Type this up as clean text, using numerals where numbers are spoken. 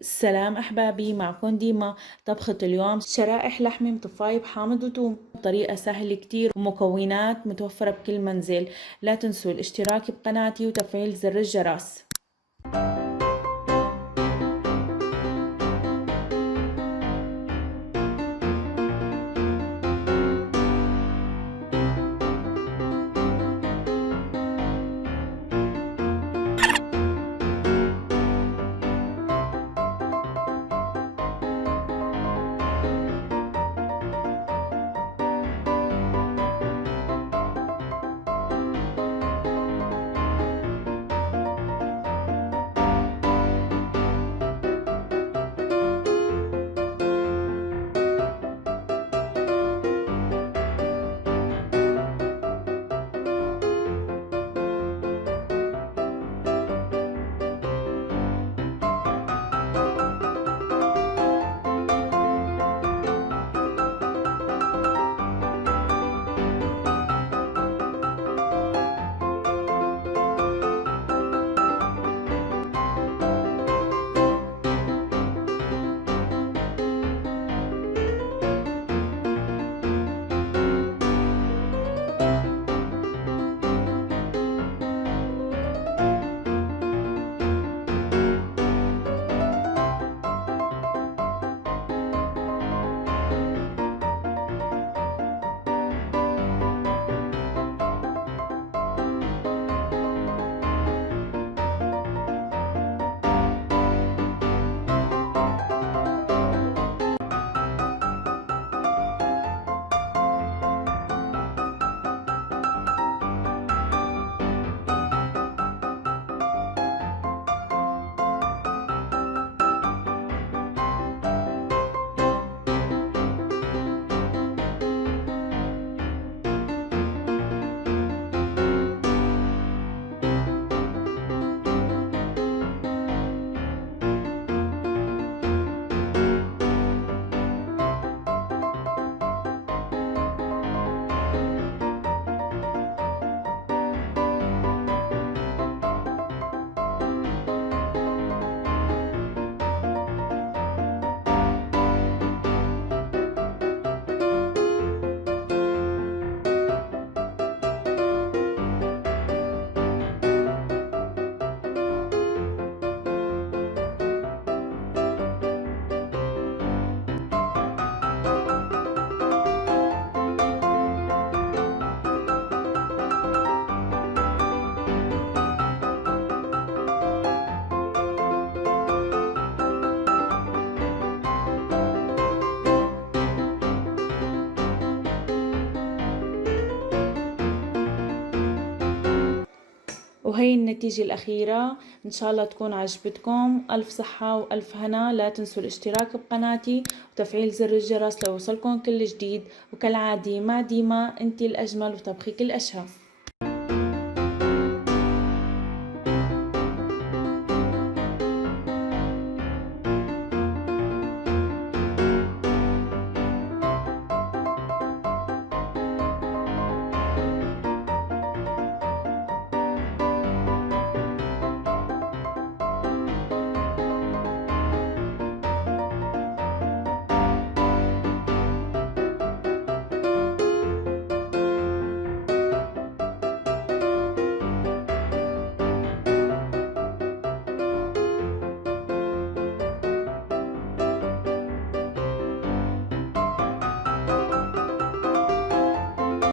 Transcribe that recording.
السلام أحبابي، معكم ديمة. طبخة اليوم شرائح لحمة مطفاية بحامض وتوم، طريقة سهلة كتير ومكونات متوفرة بكل منزل. لا تنسوا الاشتراك بقناتي وتفعيل زر الجرس. وهي النتيجة الأخيرة. إن شاء الله تكون عجبتكم. ألف صحة وألف هنا. لا تنسوا الاشتراك بقناتي وتفعيل زر الجرس ليوصلكم كل جديد. وكالعادة مع ديما، انتي الأجمل وطبخك الأشهى.